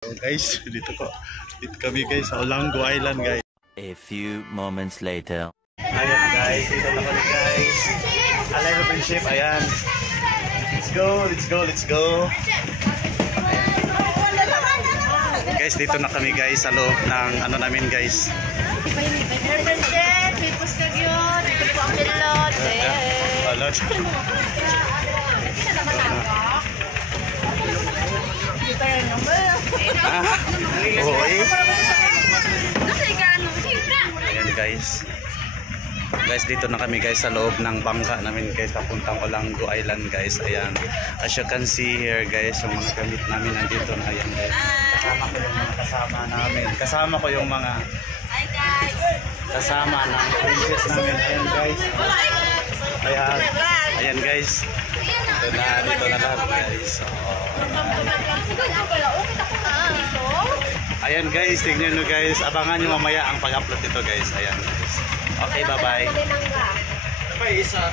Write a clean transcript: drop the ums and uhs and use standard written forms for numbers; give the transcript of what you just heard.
So guys, dito kami guys sa Olango Island guys. A few moments later. Ayan guys, dito na kami guys. Alay na friendship, ayan. Let's go. Ayan. Guys, dito na kami guys sa loob ng ano namin guys. Ayan guys. Guys, dito na kami guys sa loob ng bangka namin guys papuntang Olango Island guys. Ayan. As you can see here guys, yung mga gamit namin nandito na. Ayan guys. Kasama ko yung mga kasama namin. Kasama ko yung mga kasama ng princess namin. Ayan guys. Ayan guys. Dito na lahat guys. Ayan guys, tignan nyo guys. Abangan nyo mamaya ang pag-upload nito guys. Ayan guys. Okay, bye-bye. May isa.